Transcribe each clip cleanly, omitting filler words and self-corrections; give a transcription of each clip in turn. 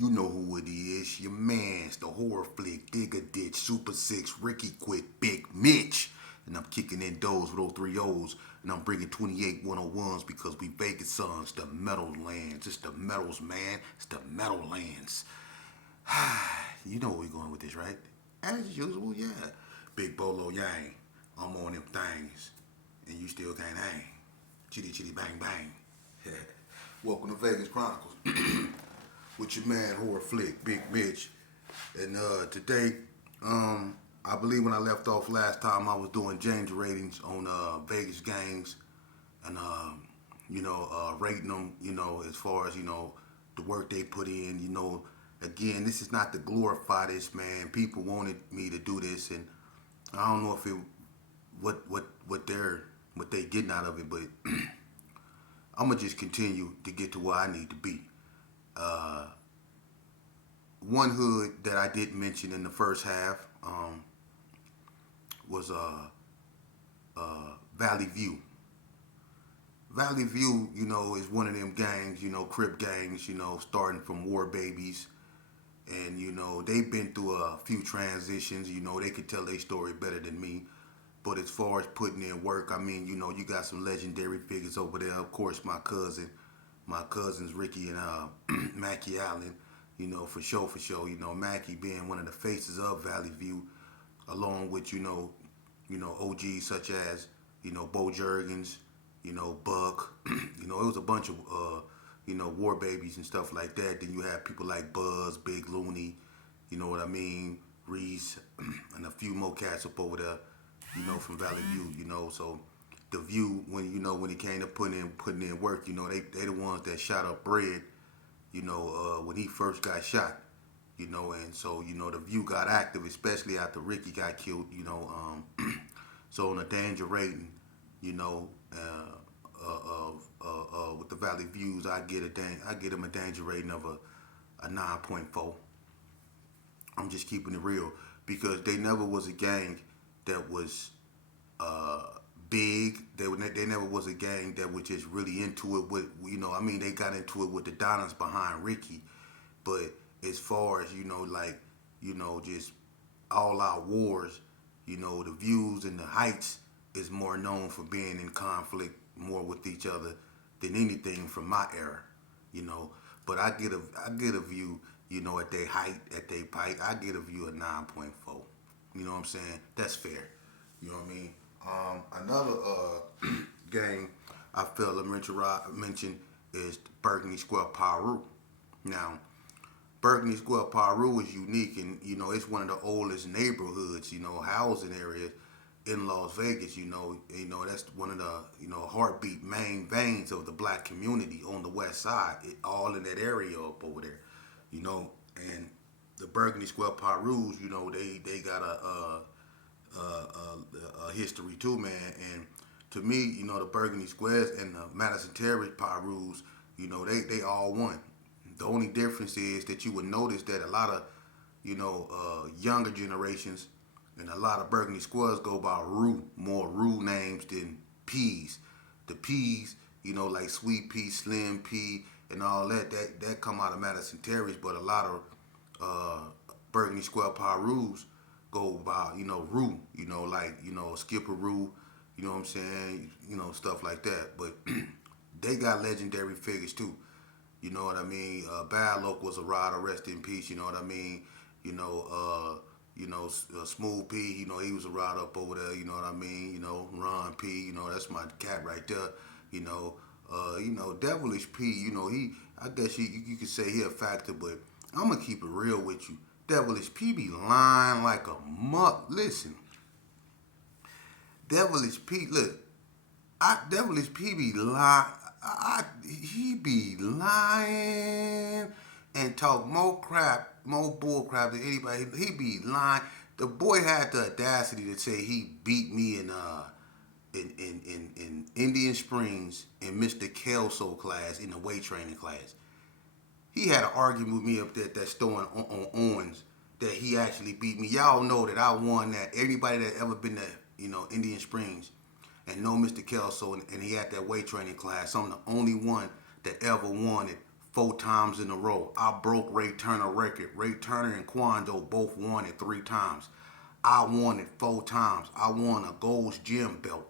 You know who it is. Your man's the horror flick, Digger Ditch, Super Six, Ricky Quit, Big Mitch. And I'm kicking in those with those three O's. And I'm bringing 28 101s because we Vegas sons, the metal lands. It's the metals, man. It's the metal lands. You know where we going with this, right? As usual, yeah. Big Bolo Yang. I'm on them things. And you still can't hang. Chitty chitty bang bang. Welcome to Vegas Chronicles. With your man horror flick, Big Mitch. And today, I believe when I left off last time, I was doing James ratings on Vegas gangs, and rating them, as far as the work they put in. Again, this is not to glorify this, man. People wanted me to do this, and I don't know if it what they getting out of it, but I'm gonna just continue to get to where I need to be. Uh, One hood that I didn't mention in the first half was Valley View. Valley View, is one of them gangs, Crip gangs, starting from War Babies. And, they've been through a few transitions. They could tell their story better than me. But as far as putting in work, I mean, you got some legendary figures over there. Of course, my cousins Ricky and Mackie Allen, for sure. Mackie being one of the faces of Valley View, along with OGs such as Bo Jurgens, Buck, it was a bunch of War Babies and stuff like that. Then you have people like Buzz, Big Looney, you know what I mean, Reese, and a few more cats up over there, from Valley View, so. The View, when it came to putting in work, they the ones that shot up Bread, when he first got shot, and so the View got active, especially after Ricky got killed, so on a danger rating, with the Valley Views, I get them a danger rating of a 9.4. I'm just keeping it real because they never was a gang that was big. They never was a gang that was just really into it with they got into it with the Donners behind Ricky, but as far as just all out wars, the Views and the Heights is more known for being in conflict more with each other than anything from my era, but I get a View, at their height, at their pike, I get a View at 9.4. You know what I'm saying? That's fair. You know what I mean? Another game I felt to mention is Burgundy Square Paru. Now, Burgundy Square Paru is unique, and it's one of the oldest neighborhoods, housing areas in Las Vegas. That's one of the heartbeat main veins of the black community on the west side. All in that area up over there, and the Burgundy Square Parus, they got a history too, man. And to me, the Burgundy Squares and the Madison Terrace Pyrus, they all one. The only difference is that you would notice that a lot of, younger generations and a lot of Burgundy Squares go by more Rue names than P's. The P's, like Sweet Pea, Slim Pea, and all that come out of Madison Terrace, but a lot of Burgundy Square Pyrus go by, Rue, Skipper Rue, you know what I'm saying, stuff like that. But they got legendary figures too. You know what I mean? Bad Luck was a rider, rest in peace, you know what I mean? Smooth P, he was a rider up over there, you know what I mean? Ron P, that's my cat right there, Devilish P, I guess you could say he a factor, but I'm gonna keep it real with you. Devilish P be lying like a muck. Listen, Devilish P, look, Devilish P be lying. He be lying and talk more crap, more bull crap than anybody. He be lying. The boy had the audacity to say he beat me in Indian Springs in Mr. Kelso class, in the weight training class. He had an argument with me up there at that store on Owens that he actually beat me. Y'all know that I won that. Everybody that ever been to Indian Springs and know Mr. Kelso and he had that weight training class. I'm the only one that ever won it 4 times in a row. I broke Ray Turner record. Ray Turner and Quando both won it 3 times. I won it 4 times. I won a Gold's Gym belt.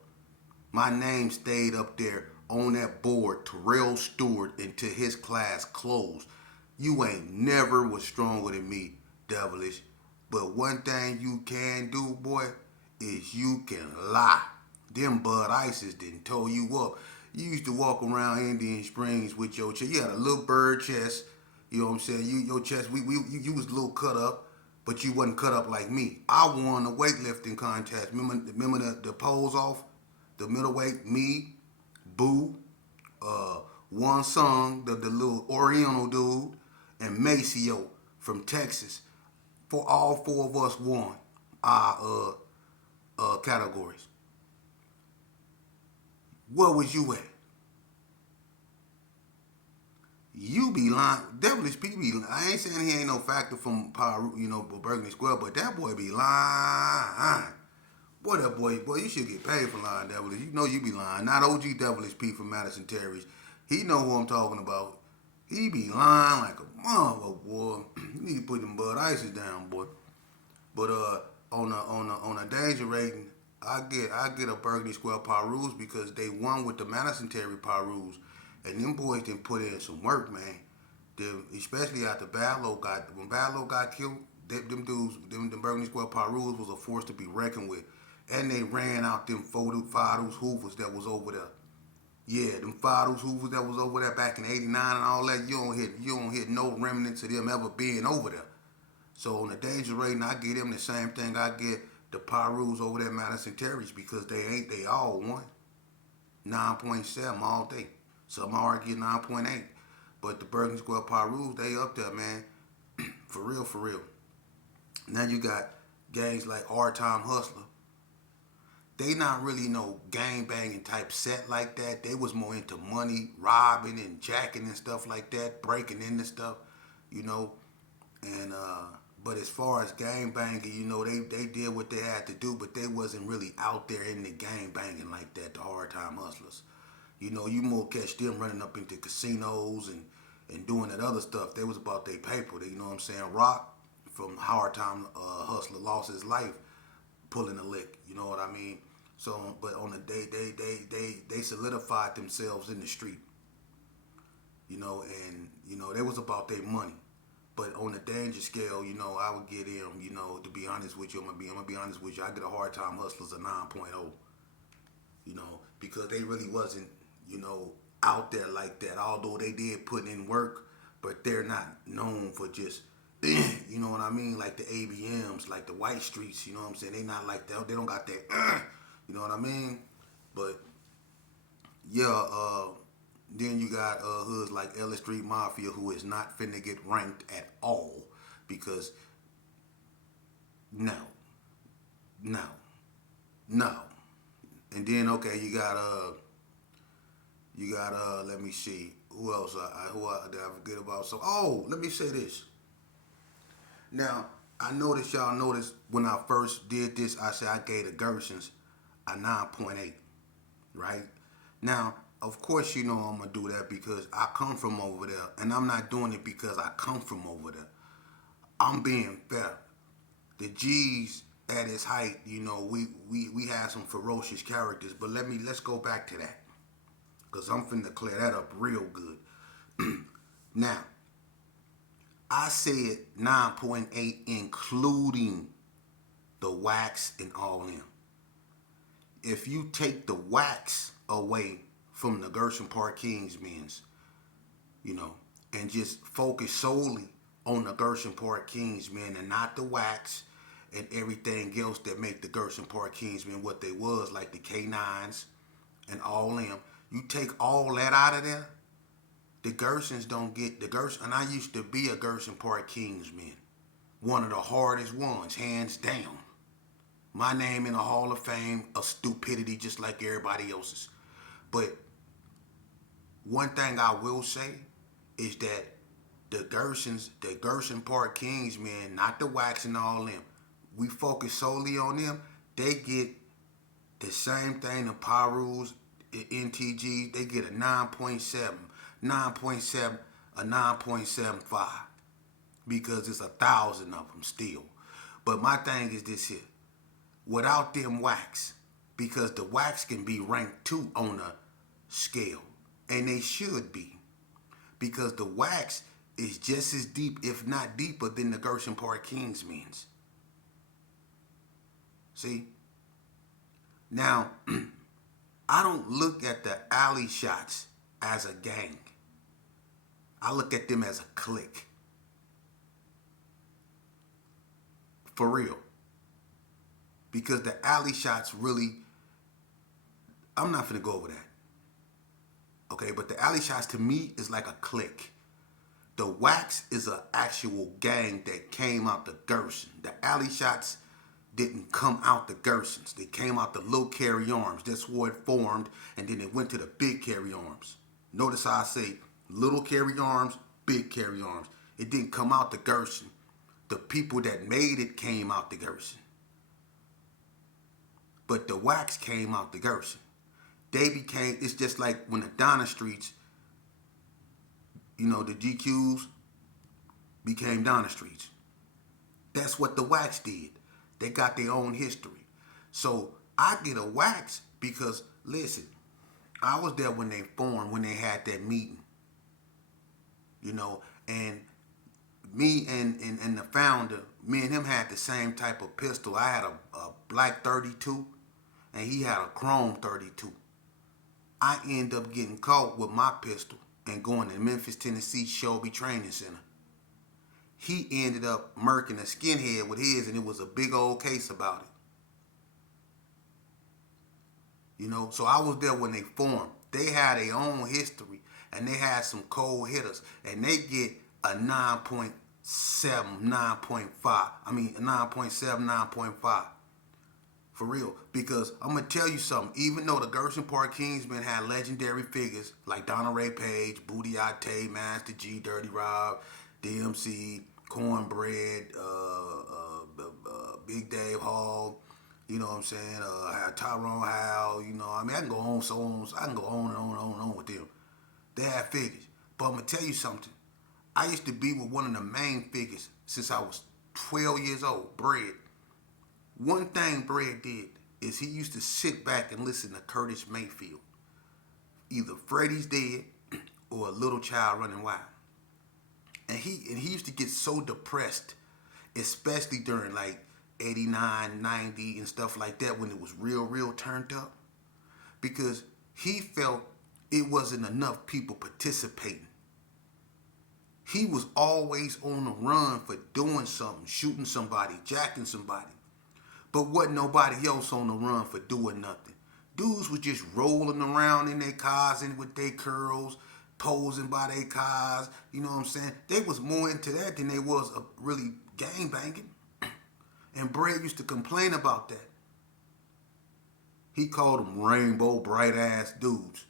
My name stayed up there on that board, Terrell Stewart, until his class closed. You ain't never was stronger than me, Devilish. But one thing you can do, boy, is you can lie. Them Bud Ices didn't tow you up. You used to walk around Indian Springs with your chest. You had a little bird chest. You know what I'm saying? Your chest, you was a little cut up, but you wasn't cut up like me. I won a weightlifting contest. Remember the pose off? The middleweight, me, Boo, One Song, the little Oriental dude, and Maceo from Texas. For all 4 of us won our categories. Where was you at? You be lying. Devilish P be lying. I ain't saying he ain't no factor from Power, Burgundy Square, but that boy be lying. Boy, you should get paid for lying, Devilish. You know you be lying. Not OG Devilish P from Madison Terry's. He know who I'm talking about. He be lying like a motherfucker, boy. You need to put them Bud Ices down, boy. But on a danger rating, I get a Burgundy Square Parus because they won with the Madison Terry Parus, and them boys didn't put in some work, man. Especially after when Badlow got killed, them dudes, them Burgundy Square Parus was a force to be reckoned with, and they ran out them Fados Hoovers that was over there. Yeah, them Fados Hoovers that was over there back in '89 and all that. You don't hit no remnants of them ever being over there. So on the danger rating, I get them the same thing I get the Parus over there at Madison Terry's because they all won. 9.7 all day. Some already get 9.8. But the Burgundy Square Parus, they up there, man. For real. Now you got gangs like Hard Time Hustler. They not really no gang banging type set like that. They was more into money, robbing and jacking and stuff like that, breaking into stuff, and but as far as gang banging, they did what they had to do, but they wasn't really out there in the gang banging like that, the Hard Time Hustlers. You more catch them running up into casinos and doing that other stuff. They was about their paper. You know what I'm saying? Rock from Hard Time Hustler lost his life pulling a lick. You know what I mean? So, but on the day they solidified themselves in the street. And they was about their money. But on the danger scale, I would get him, to be honest with you, I'm gonna be honest with you, I get a Hard Time Hustlers a 9.0. Because they really wasn't, out there like that. Although they did put in work, but they're not known for just, you know what I mean? Like the ABMs, like the White Streets, you know what I'm saying? They not like that. They don't got that, you know what I mean? But yeah, then you got hoods like Ellis Street Mafia, who is not finna get ranked at all because no. And then okay, you got let me see who else did I forget about? So let me say this. Now I noticed y'all noticed when I first did this, I said I gave the Gersons a 9.8, right? Now, of course, I'm going to do that because I come from over there. And I'm not doing it because I come from over there. I'm being fair. The G's at its height, we had some ferocious characters. But let's go back to that. Because I'm finna clear that up real good. Now, I said 9.8 including the wax and all them. If you take the wax away from the Gershon Park Kings men's, and just focus solely on the Gershon Park Kings men and not the wax and everything else that make the Gershon Park Kings men what they was, like the K9s and all them. You take all that out of there, the Gershons don't get the Gershon. And I used to be a Gershon Park Kings man, one of the hardest ones, hands down. My name in the Hall of Fame of stupidity just like everybody else's. But one thing I will say is that the Gershon Park Kings, man, not the wax and all them, we focus solely on them. They get the same thing the Parus, the NTGs, they get a 9.7. 9.7 a 9.75 because it's 1,000 of them still. But my thing is this here. Without them wax, because the wax can be ranked too on a scale, and they should be, because the wax is just as deep, if not deeper, than the Gershon Park Kings men's. See? Now, I don't look at the alley shots as a gang. I look at them as a clique. For real. Because the alley shots really, I'm not finna go over that. Okay, but the alley shots to me is like a clique. The wax is an actual gang that came out the Gershon. The alley shots didn't come out the Gershons. They came out the little carry arms. That's where it formed, and then it went to the big carry arms. Notice how I say little carry arms, big carry arms. It didn't come out the Gershon. The people that made it came out the Gershon. But the wax came out the Gershon. They became, it's just like when the Donna Streets, the GQs became Donna Streets. That's what the wax did. They got their own history. So I get a wax because, listen, I was there when they formed, when they had that meeting. And me and the founder, me and him had the same type of pistol. I had a black 32, and he had a chrome 32. I end up getting caught with my pistol and going to Memphis, Tennessee Shelby Training Center. He ended up murking a skinhead with his, and it was a big old case about it. So I was there when they formed. They had their own history, and they had some cold hitters, and they get a 9.7, 9.5. I mean, 9.7, 9.5. For real. Because I'm going to tell you something. Even though the Gershon Park Kingsmen had legendary figures like Donna Ray Page, Booty Ate, Master G, Dirty Rob, DMC, Cornbread, Big Dave Hall, you know what I'm saying? Tyrone Howe, I can go on, I can go on and on and on and on with them. They had figures. But I'm going to tell you something. I used to be with one of the main figures since I was 12 years old, Bread. One thing Bread did is he used to sit back and listen to Curtis Mayfield. Either Freddie's Dead or A Little Child Running Wild. And he used to get so depressed, especially during like 89, 90 and stuff like that when it was real turned up. Because he felt it wasn't enough people participating. He was always on the run for doing something, shooting somebody, jacking somebody. But wasn't nobody else on the run for doing nothing. Dudes was just rolling around in their cars and with their curls, posing by their cars, you know what I'm saying? They was more into that than they was really gang banging. And Bread used to complain about that. He called them rainbow bright ass dudes.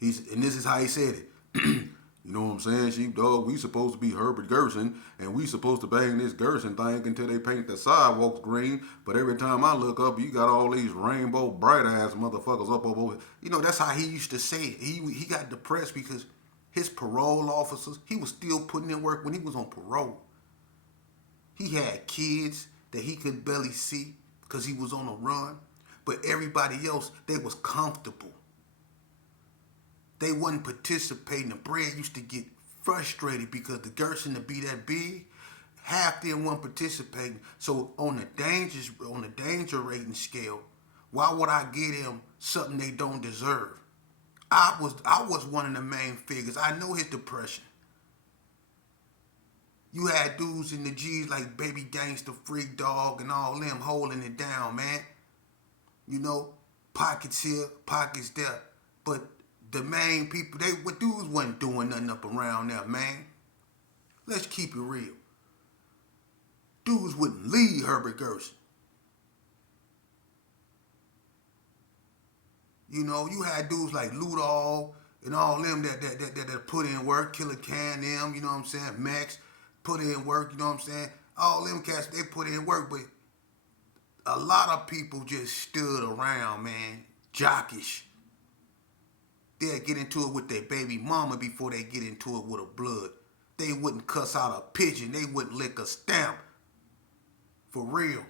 And this is how he said it. You know what I'm saying, sheepdog? We supposed to be Herbert Gershon, and we supposed to bang this Gershon thing until they paint the sidewalks green. But every time I look up, you got all these rainbow bright ass motherfuckers up over. That's how he used to say it. He got depressed because his parole officers, he was still putting in work when he was on parole. He had kids that he could barely see because he was on a run. But everybody else, they was comfortable. They wasn't participating. The Bread used to get frustrated because the Gershon to be that big, half them wasn't participating. So on the danger rating scale, why would I give them something they don't deserve? I was one of the main figures. I know his depression. You had dudes in the G's like Baby Gangsta, Freak Dog, and all them holding it down, man. Pockets here, pockets there. But the main people, dudes wasn't doing nothing up around there, man. Let's keep it real. Dudes wouldn't leave Herbert Gershon. You had dudes like Ludall and all them that put in work, Killer Can, them, you know what I'm saying, Max, put in work, you know what I'm saying. All them cats, they put in work, but a lot of people just stood around, man, jockish. They'll get into it with their baby mama before they get into it with a blood. they wouldn't cuss out a pigeon. They wouldn't lick a stamp. For real.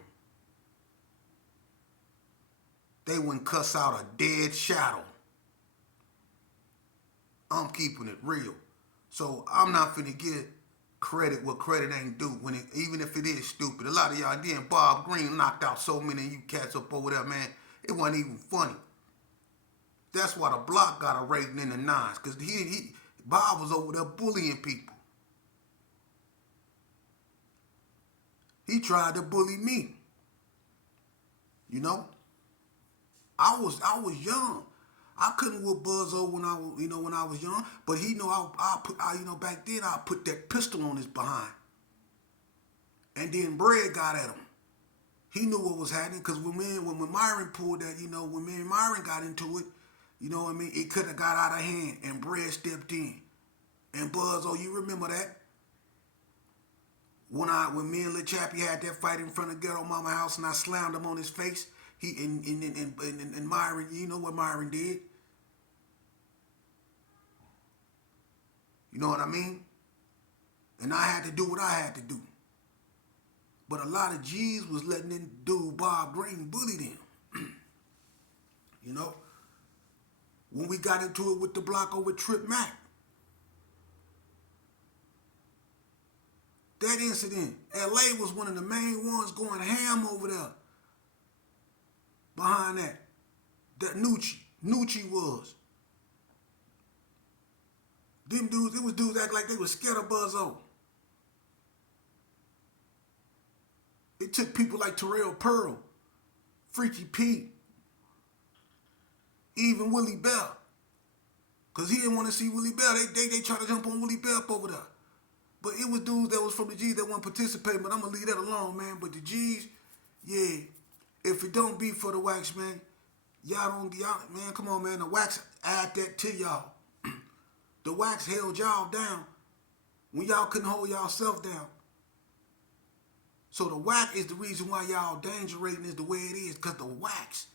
They wouldn't cuss out a dead shadow. I'm keeping it real. So I'm not finna get credit what credit ain't due, when it, even if it is stupid. A lot of y'all did. Bob Green knocked out so many of you cats up over there, man. It wasn't even funny. That's why the block got a rating in the nines, because Bob was over there bullying people. He tried to bully me. You know? I was young. I couldn't whoop Buzzo when I was young, but he know back then I put that pistol on his behind. And then Bread got at him. He knew what was happening, because when Myron pulled that, when me and Myron got into it, it could have got out of hand, and Bread stepped in. And Buzzo, you remember that? When me and Lil Chappie had that fight in front of Ghetto Mama house and I slammed him on his face, and Myron, you know what Myron did? You know what I mean? And I had to do what I had to do. But a lot of G's was letting that dude Bob Green bully them. When we got into it with the block over Trip Mac. That incident, LA was one of the main ones going ham over there. Behind that Nucci was. Them dudes, it was dudes act like they was scared of Buzzo. It took people like Terrell Pearl, Freaky Pete, even Willie Bell. Because he didn't want to see Willie Bell. They tried to jump on Willie Bell up over there. But it was dudes that was from the G's that weren't participating, but I'm going to leave that alone, man. But the G's, yeah, if it don't be for the wax, man, man, come on, man. The wax add that to y'all. The wax held y'all down when y'all couldn't hold y'allself down. So the wax is the reason why y'all danger rating is the way it is, because the wax.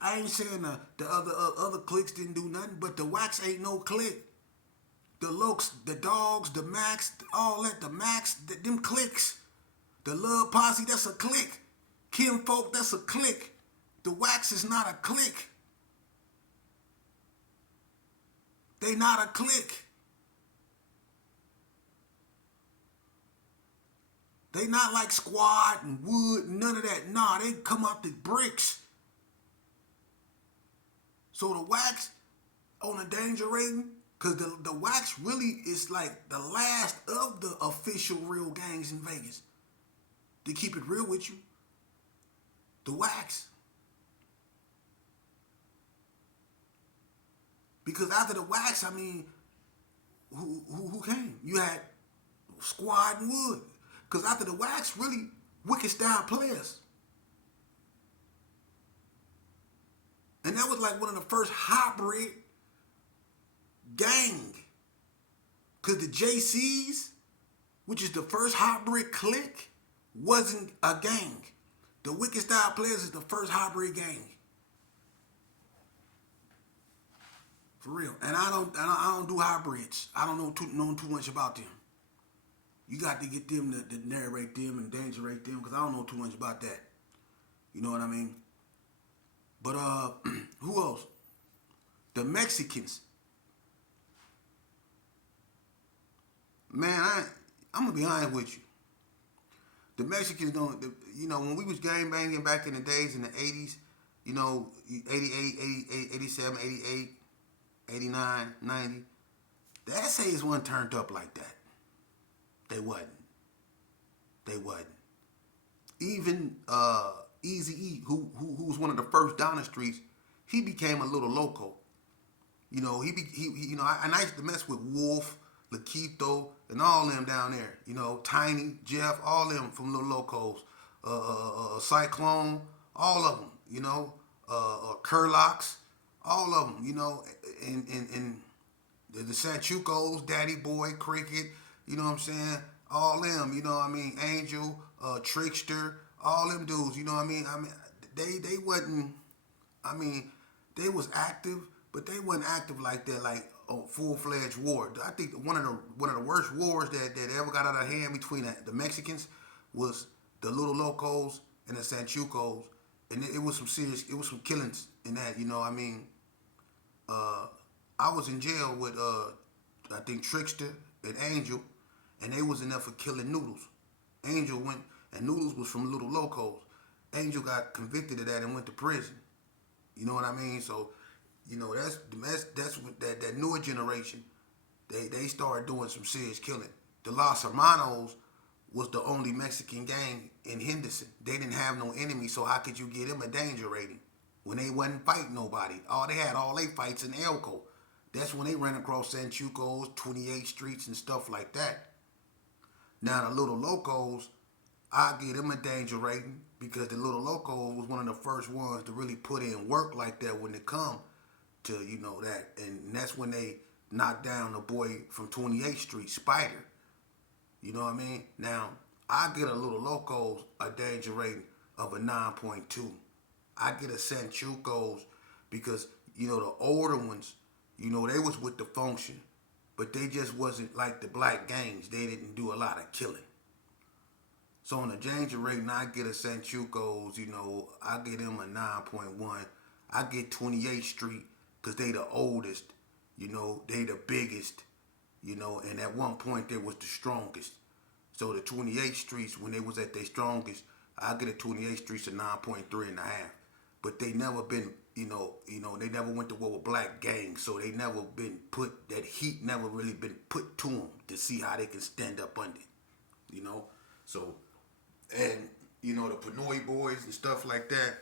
I ain't saying the other cliques didn't do nothing, but the wax ain't no clique. The Lokes, the Dogs, the Max, all that, the Max, them cliques. The Love Posse, that's a clique. Kim Folk, that's a clique. The Wax is not a clique. They not a clique. They not like Squad and Wood, none of that. Nah, they come out the bricks. So the Wax on a danger rating, because the Wax really is like the last of the official real gangs in Vegas. To keep it real with you, the Wax. Because after the Wax, I mean, who came? You had Squad and Wood. Because after the Wax, really, Wicked Style players. And that was like one of the first hybrid gang. Because the JCs, which is the first hybrid clique, wasn't a gang. The Wicked Style Players is the first hybrid gang. For real. And I don't do hybrids. I don't know too much about them. You got to get them to narrate them and danger rate them, because I don't know too much about that. You know what I mean? But who else? The Mexicans. Man, I'm gonna be honest with you. The Mexicans don't, when we was gang banging back in the days in the 80s, 88, 88, 87, 88, 89, 90, the essays weren't turned up like that. They wasn't. Even Eazy-E, who was one of the first down the streets, he became a little loco. And I used to mess with Wolf, Laquito, and all them down there. Tiny, Jeff, all them from Little Locos. Cyclone, all of them. Curlocks, all of them. And the Sanchucos, Daddy Boy, Cricket, you know what I'm saying? All them, Angel, Trickster, all them dudes, they wasn't, they was active, but they wasn't active like that. Like full-fledged war. I think one of the worst wars that ever got out of hand between the Mexicans was the Little Locos and the Sanchucos, and it was some killings in that. I mean, I was in jail with I think Trickster and Angel, and they was in there for killing Noodles. Angel went, and Noodles was from Little Locos. Angel got convicted of that and went to prison. You know what I mean? So, that's what that newer generation. They started doing some serious killing. The Los Hermanos was the only Mexican gang in Henderson. They didn't have no enemy, so how could you get them a danger rating when they wasn't fighting nobody? All they fights in Elko. That's when they ran across Sanchucos, 28th Streets, and stuff like that. Now the Little Locos, I give them a danger rating because the Little Loco was one of the first ones to really put in work like that when it come to that, and that's when they knocked down the boy from 28th Street, Spider. You know what I mean? Now I get a Little Locos a danger rating of a 9.2. I get a Sanchucos because the older ones, they was with the function, but they just wasn't like the black gangs. They didn't do a lot of killing. So on the danger rating, I get a Sanchucos, I get them a 9.1. I get 28th Street because they the oldest, they the biggest, and at one point they was the strongest. So the 28th Streets, when they was at their strongest, I get a 28th Streets a 9.3 and a half. But they never been, they never went to war with black gangs, so they never been put, that heat never really been put to them to see how they can stand up under it, So, and, the Pinoy boys and stuff like that,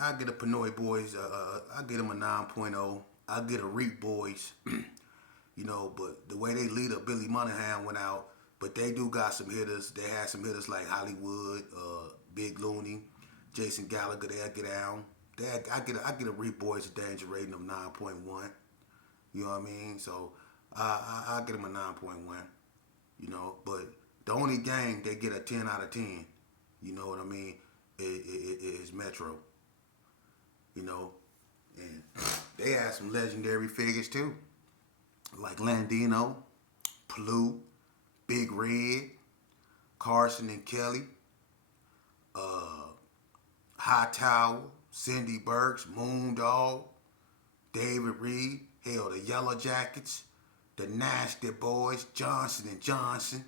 I get a Pinoy boys, I get them a 9.0. I get a Reap boys, but the way they leader, Billy Monahan, went out, but they do got some hitters. They had some hitters like Hollywood, Big Looney, Jason Gallagher. They get down. I get a Reap boys a danger rating of 9.1. You know what I mean? So I get them a 9.1. But the only gang they get a 10 out of 10. You know what I mean? Is Metro. And they had some legendary figures too, like Landino, Plu, Big Red, Carson and Kelly, Hightower, Cindy Burks, Moondog, David Reed, hell, the Yellow Jackets, the Nasty Boys, Johnson and Johnson,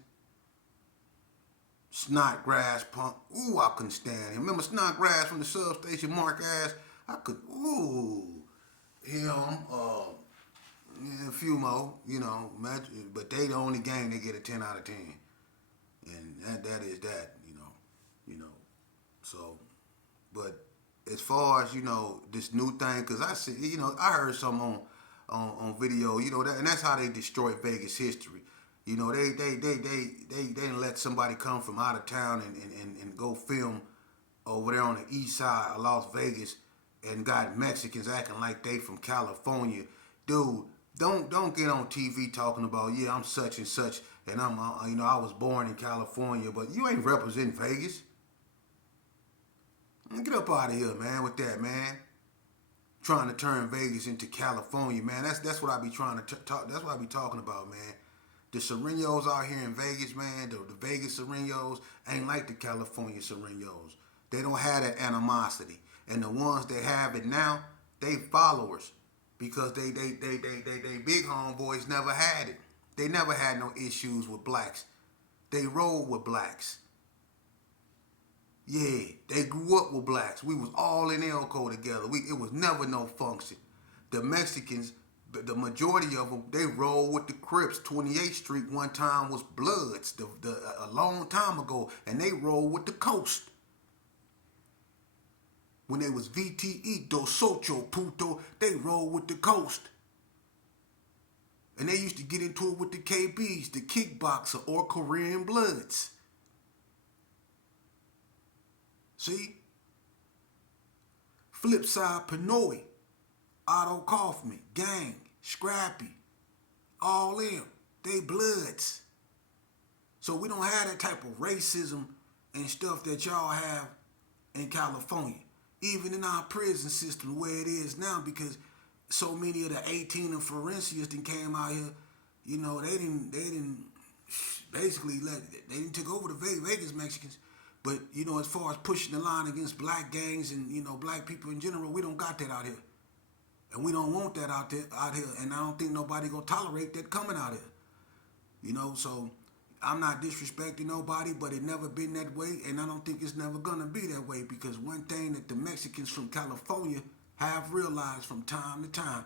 Snodgrass Punk. Ooh, I couldn't stand him. Remember Snodgrass from the substation, Mark Ass? I could, him, a few more, but they the only gang they get a 10 out of 10. And that is that, So, but as far as, this new thing, because I see, I heard some on video, and that's how they destroyed Vegas history. They didn't let somebody come from out of town and go film over there on the east side of Las Vegas and got Mexicans acting like they from California. Dude, don't get on TV talking about, yeah, I'm such and such, and I'm, I was born in California, but you ain't representing Vegas. Get up out of here, man, with that, man. Trying to turn Vegas into California, man. That's what I be trying to talk. That's what I be talking about, man. The Serenos out here in Vegas, man, the Vegas Serenos ain't like the California Serenos. They don't have that animosity. And the ones that have it now, they followers. Because they big homeboys never had it. They never had no issues with blacks. They rolled with blacks. Yeah, they grew up with blacks. We was all in Elko together. It was never no function. The Mexicans, the majority of them, they rolled with the Crips. 28th Street one time was Bloods, a long time ago, and they rolled with the Coast. When they was VTE, Dos Ocho, Puto, they rolled with the Coast. And they used to get into it with the KBs, the Kickboxer, or Korean Bloods. See? Flip side, Pinoy, Otto Kaufman, Gang, Scrappy, all them, they Bloods. So we don't have that type of racism and stuff that y'all have in California. Even in our prison system, the way it is now, because so many of the 18 and Forencians that came out here, you know, they didn't basically they didn't take over the Vegas Mexicans. But you know, as far as pushing the line against black gangs and you know black people in general, we don't got that out here, and we don't want that out here. And I don't think nobody gonna tolerate that coming out here. You know, so I'm not disrespecting nobody, but it never been that way, and I don't think it's never gonna be that way because one thing that the Mexicans from California have realized from time to time,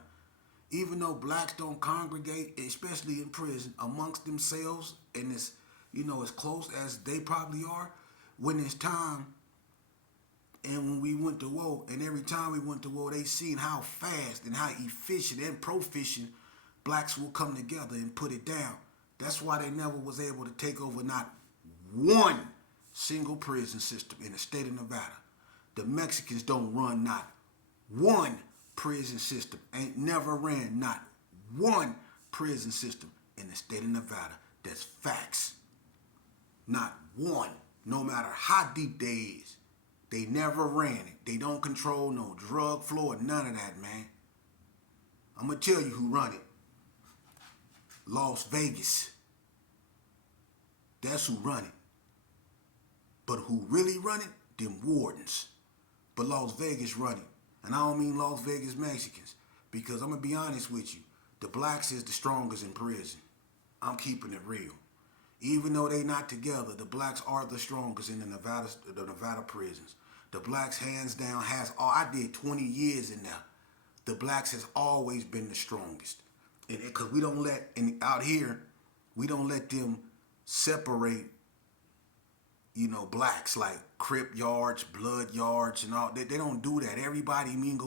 even though blacks don't congregate, especially in prison, amongst themselves, and it's you know as close as they probably are, when it's time, and when we went to war, and every time we went to war, they seen how fast and how efficient and proficient blacks will come together and put it down. That's why they never was able to take over not one single prison system in the state of Nevada. The Mexicans don't run not one prison system. Ain't never ran not one prison system in the state of Nevada. That's facts. Not one. No matter how deep they is. They never ran it. They don't control no drug flow or none of that, man. I'm going to tell you who run it. Las Vegas. That's who run it. But who really run it? Them wardens. But Las Vegas run it. And I don't mean Las Vegas Mexicans. Because I'm going to be honest with you. The blacks is the strongest in prison. I'm keeping it real. Even though they not together, the blacks are the strongest in the Nevada prisons. The blacks hands down has all. I did 20 years in there. The blacks has always been the strongest. And because we don't let, and out here, we don't let them separate, you know, blacks like Crip yards, blood yards, and all. They don't do that. Everybody mingle